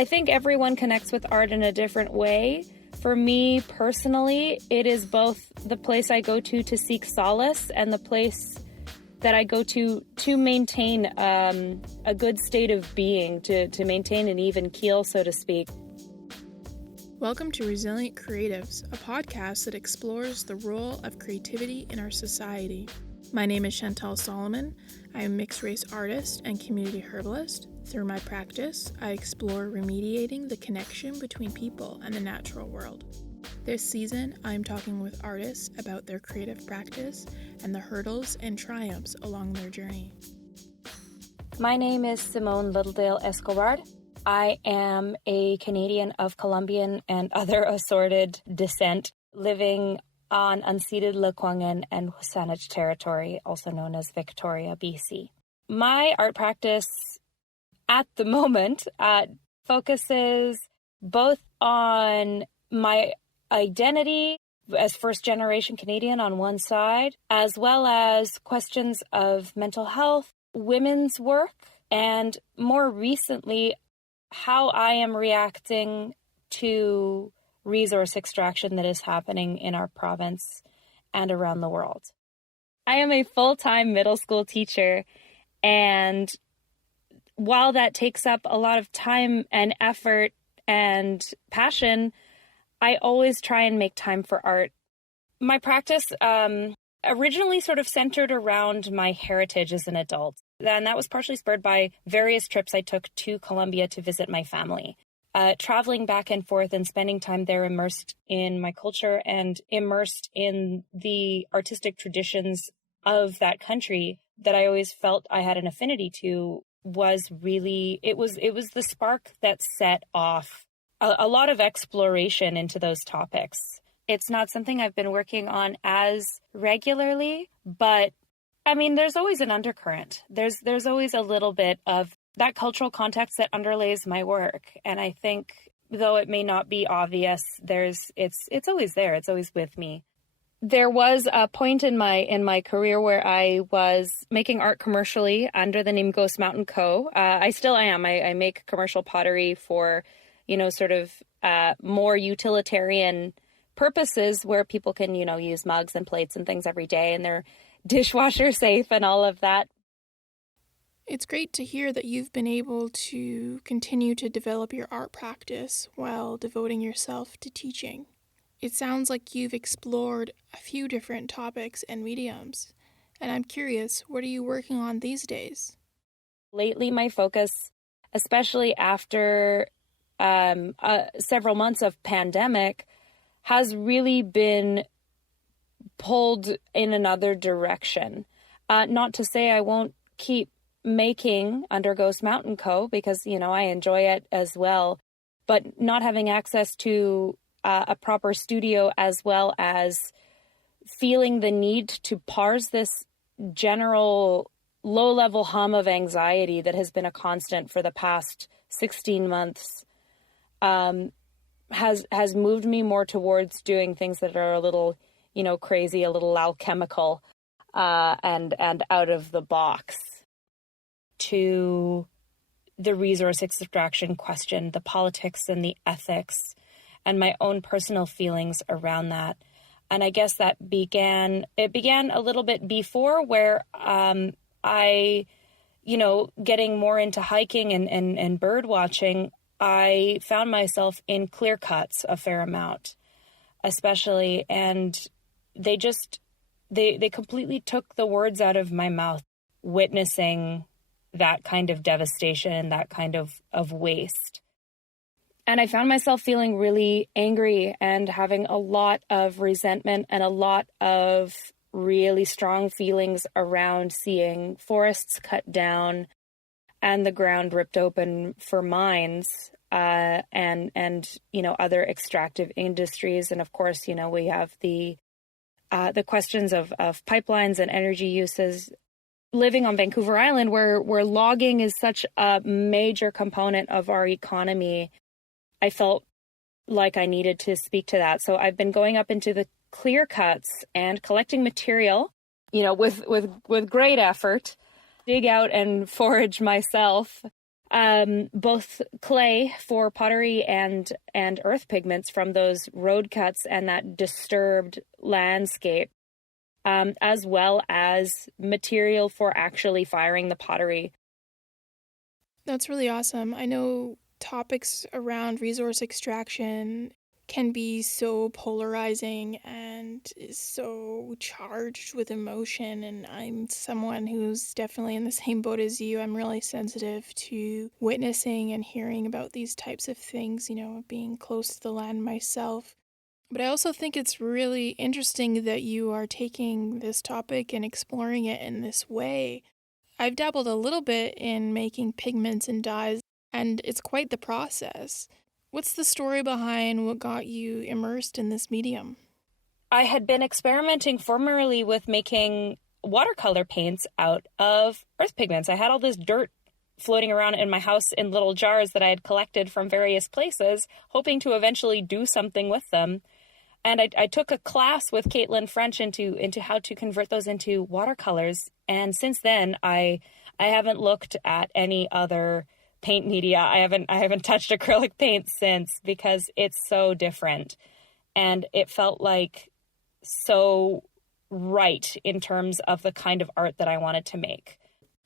I think everyone connects with art in a different way. For me personally, it is both the place I go to seek solace and the place that I go to maintain a good state of being, to maintain an even keel, so to speak. Welcome to Resilient Creatives, a podcast that explores the role of creativity in our society. My name is Chantal Solomon. I am a mixed-race artist and community herbalist. Through my practice, I explore remediating the connection between people and the natural world. This season, I'm talking with artists about their creative practice and the hurdles and triumphs along their journey. My name is Simone Littledale Escobar. I am a Canadian of Columbian and other assorted descent, living on unceded Lekwungen and Saanich territory, also known as Victoria, BC. My art practice at the moment focuses both on my identity as first-generation Canadian on one side, as well as questions of mental health, women's work, and more recently, how I am reacting to resource extraction that is happening in our province and around the world. I am a full-time middle school teacher, and while that takes up a lot of time and effort and passion, I always try and make time for art. My practice originally sort of centered around my heritage as an adult. And that was partially spurred by various trips I took to Colombia to visit my family. Traveling back and forth and spending time there immersed in my culture and immersed in the artistic traditions of that country that I always felt I had an affinity to was really, it was the spark that set off a lot of exploration into those topics. It's not something I've been working on as regularly, but I mean, there's always an undercurrent. There's always a little bit of that cultural context that underlays my work. And I think, though it may not be obvious, it's always there. It's always with me. There was a point in my career where I was making art commercially under the name Ghost Mountain Co. I still am. I make commercial pottery for, sort of more utilitarian purposes where people can, use mugs and plates and things every day, and they're dishwasher safe and all of that. It's great to hear that you've been able to continue to develop your art practice while devoting yourself to teaching. It sounds like you've explored a few different topics and mediums, and I'm curious, what are you working on these days? Lately, my focus, especially after several months of pandemic, has really been pulled in another direction. Not to say I won't keep making under Ghost Mountain Co. because, I enjoy it as well, but not having access to a proper studio, as well as feeling the need to parse this general low-level hum of anxiety that has been a constant for the past 16 months has moved me more towards doing things that are a little, crazy, a little alchemical, and out of the box, to the resource extraction question, the politics and the ethics, and my own personal feelings around that. And I guess it began a little bit before, where I, getting more into hiking and bird watching, I found myself in clear cuts a fair amount, especially, and they completely took the words out of my mouth, witnessing that kind of devastation and that kind of waste. And I found myself feeling really angry and having a lot of resentment and a lot of really strong feelings around seeing forests cut down and the ground ripped open for mines, and other extractive industries. And of course, we have the questions of pipelines and energy uses. Living on Vancouver Island, where logging is such a major component of our economy, I felt like I needed to speak to that. So I've been going up into the clear cuts and collecting material, with great effort, dig out and forage myself both clay for pottery and earth pigments from those road cuts and that disturbed landscape, as well as material for actually firing the pottery. That's really awesome. I know topics around resource extraction can be so polarizing and is so charged with emotion, and I'm someone who's definitely in the same boat as you. I'm really sensitive to witnessing and hearing about these types of things, being close to the land myself. But I also think it's really interesting that you are taking this topic and exploring it in this way. I've dabbled a little bit in making pigments and dyes, and it's quite the process. What's the story behind what got you immersed in this medium? I had been experimenting formerly with making watercolor paints out of earth pigments. I had all this dirt floating around in my house in little jars that I had collected from various places, hoping to eventually do something with them. And I took a class with Caitlin French into how to convert those into watercolors. And since then, I haven't looked at any other paint media. I haven't touched acrylic paint since, because it's so different. And it felt like so right in terms of the kind of art that I wanted to make.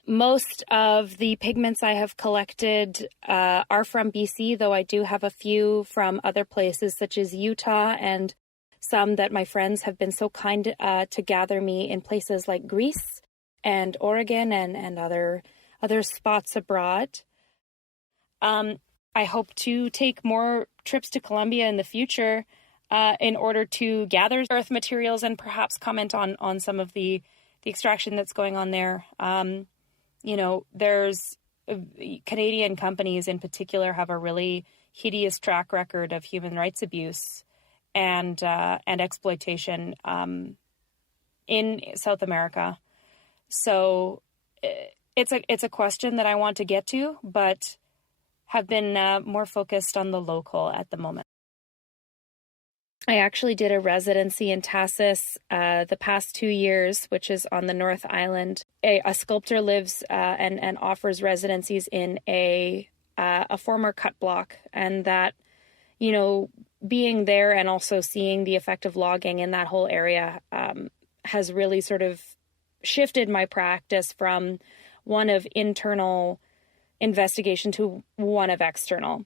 Most of the pigments I have collected are from BC, though I do have a few from other places such as Utah, and some that my friends have been so kind to gather me in places like Greece and Oregon and other spots abroad. I hope to take more trips to Colombia in the future in order to gather earth materials and perhaps comment on some of the extraction that's going on there. There's Canadian companies in particular have a really hideous track record of human rights abuse and exploitation in South America. So it's a question that I want to get to, but have been more focused on the local at the moment. I actually did a residency in Tassis the past 2 years, which is on the North Island. A sculptor lives and offers residencies in a former cut block, and that, being there and also seeing the effect of logging in that whole area has really sort of shifted my practice from one of internal investigation to one of external.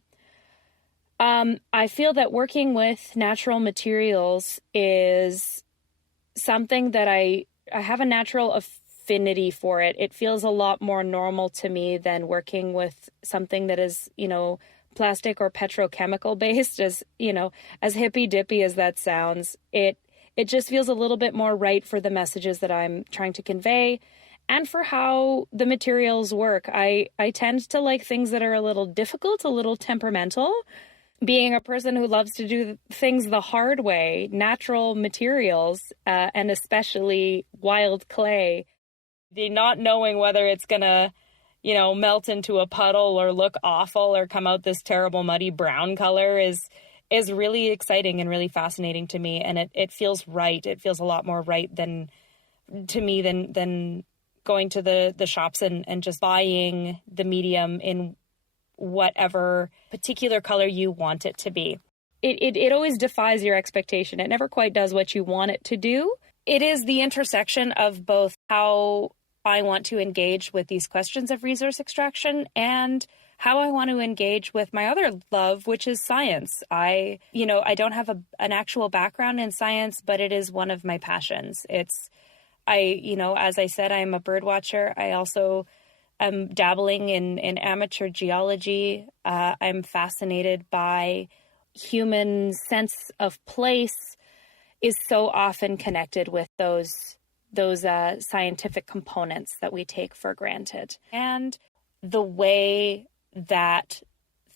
I feel that working with natural materials is something that I have a natural affinity for it. It feels a lot more normal to me than working with something that is, plastic or petrochemical based, as hippy dippy as that sounds. It just feels a little bit more right for the messages that I'm trying to convey and for how the materials work. I tend to like things that are a little difficult, a little temperamental. Being a person who loves to do things the hard way, natural materials, and especially wild clay, the not knowing whether it's going to, melt into a puddle or look awful or come out this terrible muddy brown color is really exciting and really fascinating to me. And it feels right. It feels a lot more right than going to the shops and just buying the medium in whatever particular color you want it to be. It always defies your expectation. It never quite does what you want it to do. It is the intersection of both how I want to engage with these questions of resource extraction and how I want to engage with my other love, which is science. I don't have an actual background in science, but it is one of my passions. As I said, I am a bird watcher. I also am dabbling in amateur geology. I'm fascinated by human sense of place is so often connected with those scientific components that we take for granted. And the way that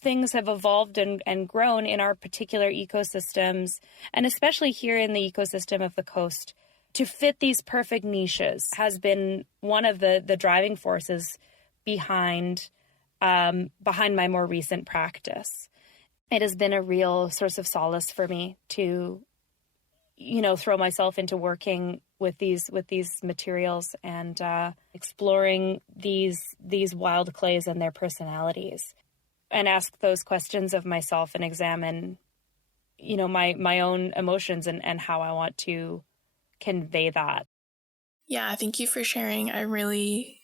things have evolved and grown in our particular ecosystems, and especially here in the ecosystem of the coast, to fit these perfect niches has been one of the driving forces behind my more recent practice. It has been a real source of solace for me to throw myself into working with these materials and exploring these wild clays and their personalities, and ask those questions of myself and examine, my own emotions and how I want to convey that. Yeah, thank you for sharing. I really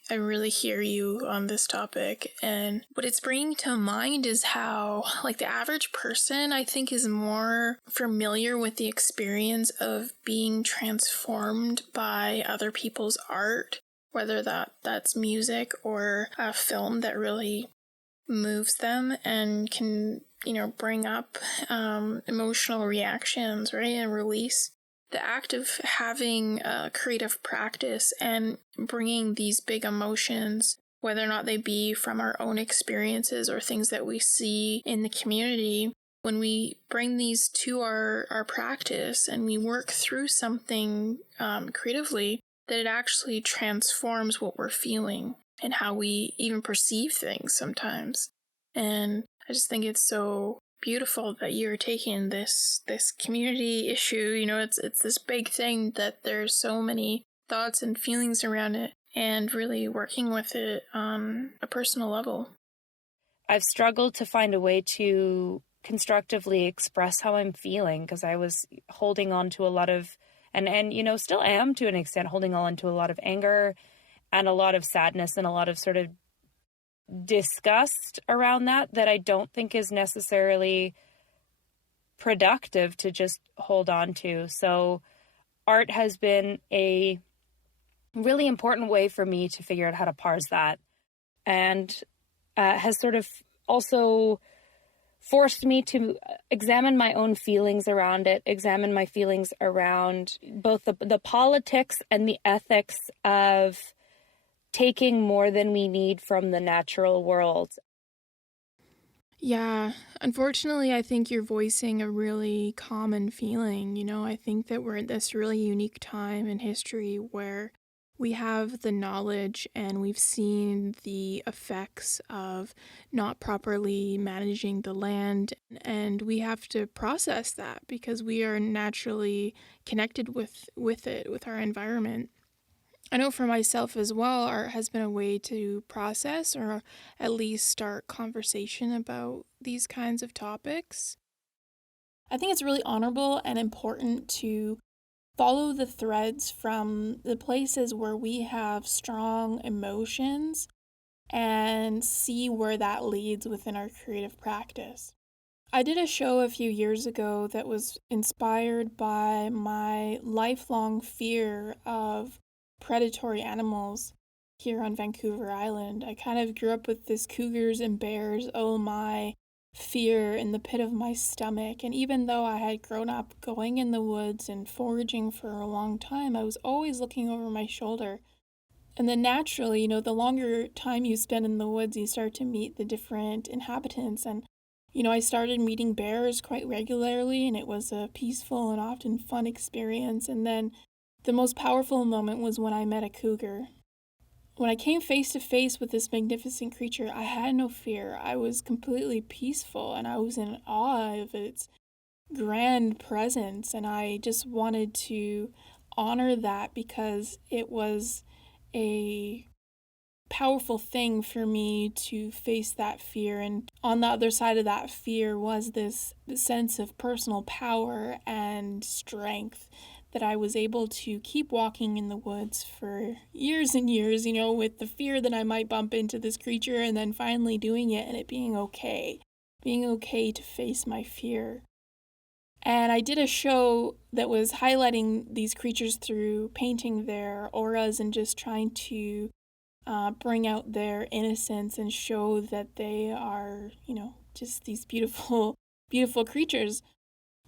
hear you on this topic. And what it's bringing to mind is how, like, the average person, I think, is more familiar with the experience of being transformed by other people's art, whether that's music or a film that really moves them and can, bring up emotional reactions, right, and release. The act of having a creative practice and bringing these big emotions, whether or not they be from our own experiences or things that we see in the community, when we bring these to our practice and we work through something creatively, that it actually transforms what we're feeling and how we even perceive things sometimes. And I just think it's so beautiful that you're taking this community issue. It's this big thing that there's so many thoughts and feelings around it, and really working with it on a personal level. I've struggled to find a way to constructively express how I'm feeling, because I was holding on to a lot of, and still am to an extent, holding on to a lot of anger and a lot of sadness and a lot of sort of disgust around that I don't think is necessarily productive to just hold on to. So art has been a really important way for me to figure out how to parse that, and has sort of also forced me to examine my own feelings around it, examine my feelings around both the politics and the ethics of taking more than we need from the natural world. Yeah, unfortunately, I think you're voicing a really common feeling. I think that we're at this really unique time in history where we have the knowledge and we've seen the effects of not properly managing the land, and we have to process that because we are naturally connected with it, with our environment. I know for myself as well, art has been a way to process or at least start conversation about these kinds of topics. I think it's really honorable and important to follow the threads from the places where we have strong emotions and see where that leads within our creative practice. I did a show a few years ago that was inspired by my lifelong fear of predatory animals here on Vancouver Island. I kind of grew up with this cougars and bears, oh my, fear in the pit of my stomach. And even though I had grown up going in the woods and foraging for a long time, I was always looking over my shoulder. And then naturally, the longer time you spend in the woods, you start to meet the different inhabitants. And I started meeting bears quite regularly, and it was a peaceful and often fun experience. And then the most powerful moment was when I met a cougar. When I came face to face with this magnificent creature, I had no fear. I was completely peaceful, and I was in awe of its grand presence, and I just wanted to honor that because it was a powerful thing for me to face that fear. And on the other side of that fear was this sense of personal power and strength that I was able to keep walking in the woods for years and years, with the fear that I might bump into this creature, and then finally doing it and it being okay to face my fear. And I did a show that was highlighting these creatures through painting their auras and just trying to bring out their innocence and show that they are, just these beautiful, beautiful creatures.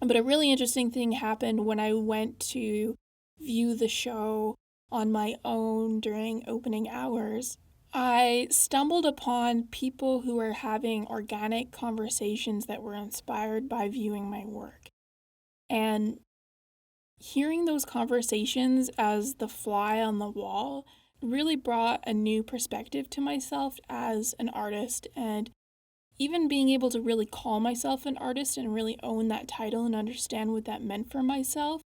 But a really interesting thing happened when I went to view the show on my own during opening hours. I stumbled upon people who were having organic conversations that were inspired by viewing my work. And hearing those conversations as the fly on the wall really brought a new perspective to myself as an artist, and even being able to really call myself an artist and really own that title and understand what that meant for myself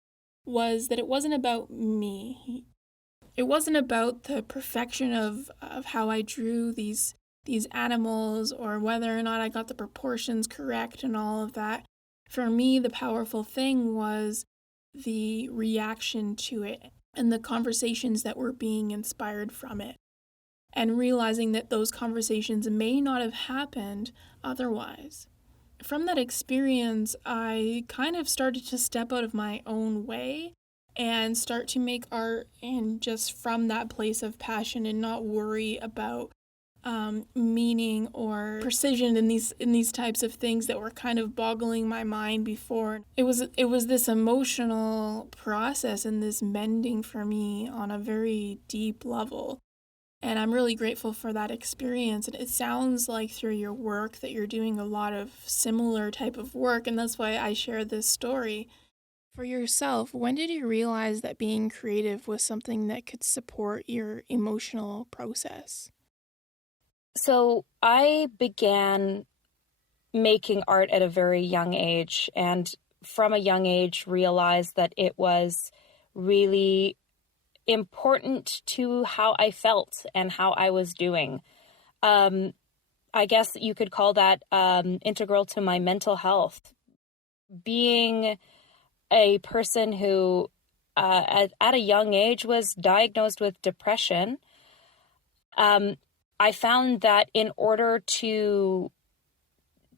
was that it wasn't about me. It wasn't about the perfection of how I drew these animals or whether or not I got the proportions correct and all of that. For me, the powerful thing was the reaction to it and the conversations that were being inspired from it, and realizing that those conversations may not have happened otherwise. From that experience, I kind of started to step out of my own way and start to make art, and just from that place of passion and not worry about meaning or precision in these types of things that were kind of boggling my mind before. It was this emotional process and this mending for me on a very deep level. And I'm really grateful for that experience. And it sounds like through your work that you're doing a lot of similar type of work, and that's why I share this story. For yourself, when did you realize that being creative was something that could support your emotional process? So I began making art at a very young age, and from a young age realized that it was really important to how I felt and how I was doing. I guess you could call that integral to my mental health. Being a person who at a young age was diagnosed with depression, I found that in order to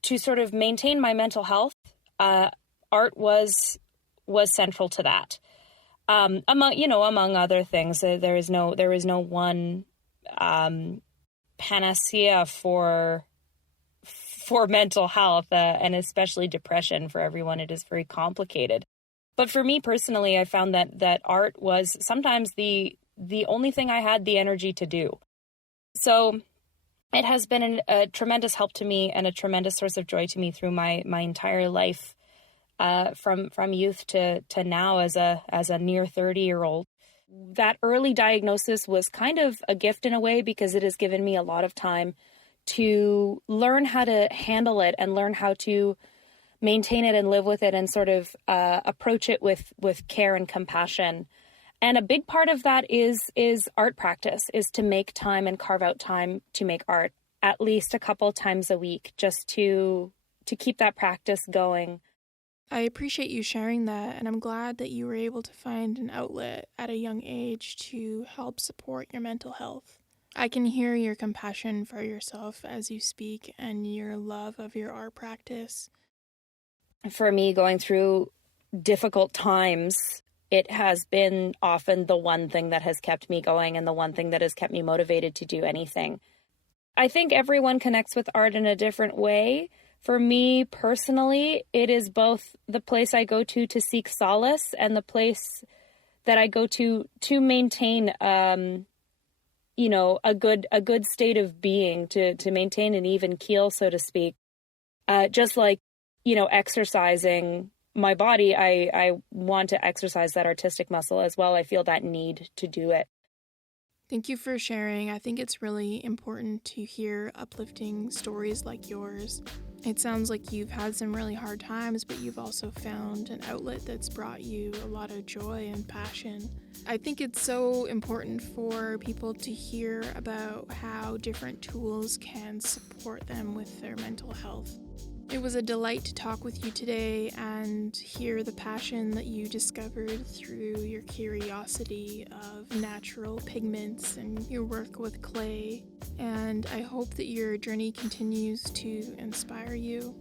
sort of maintain my mental health, art was central to that. Among other things, there is no one panacea for mental health, and especially depression. For everyone, it is very complicated. But for me personally, I found that art was sometimes the only thing I had the energy to do. So it has been a tremendous help to me and a tremendous source of joy to me through my entire life, from youth to now as a near 30-year-old. That early diagnosis was kind of a gift in a way, because it has given me a lot of time to learn how to handle it and learn how to maintain it and live with it and sort of approach it with care and compassion. And a big part of that is art practice, is to make time and carve out time to make art at least a couple times a week, just to keep that practice going. I appreciate you sharing that, and I'm glad that you were able to find an outlet at a young age to help support your mental health. I can hear your compassion for yourself as you speak and your love of your art practice. For me, going through difficult times, it has been often the one thing that has kept me going and the one thing that has kept me motivated to do anything. I think everyone connects with art in a different way. For me personally, it is both the place I go to seek solace and the place that I go to maintain, a good state of being, to maintain an even keel, so to speak. Just like, exercising my body, I want to exercise that artistic muscle as well. I feel that need to do it. Thank you for sharing. I think it's really important to hear uplifting stories like yours. It sounds like you've had some really hard times, but you've also found an outlet that's brought you a lot of joy and passion. I think it's so important for people to hear about how different tools can support them with their mental health. It was a delight to talk with you today and hear the passion that you discovered through your curiosity of natural pigments and your work with clay. And I hope that your journey continues to inspire you.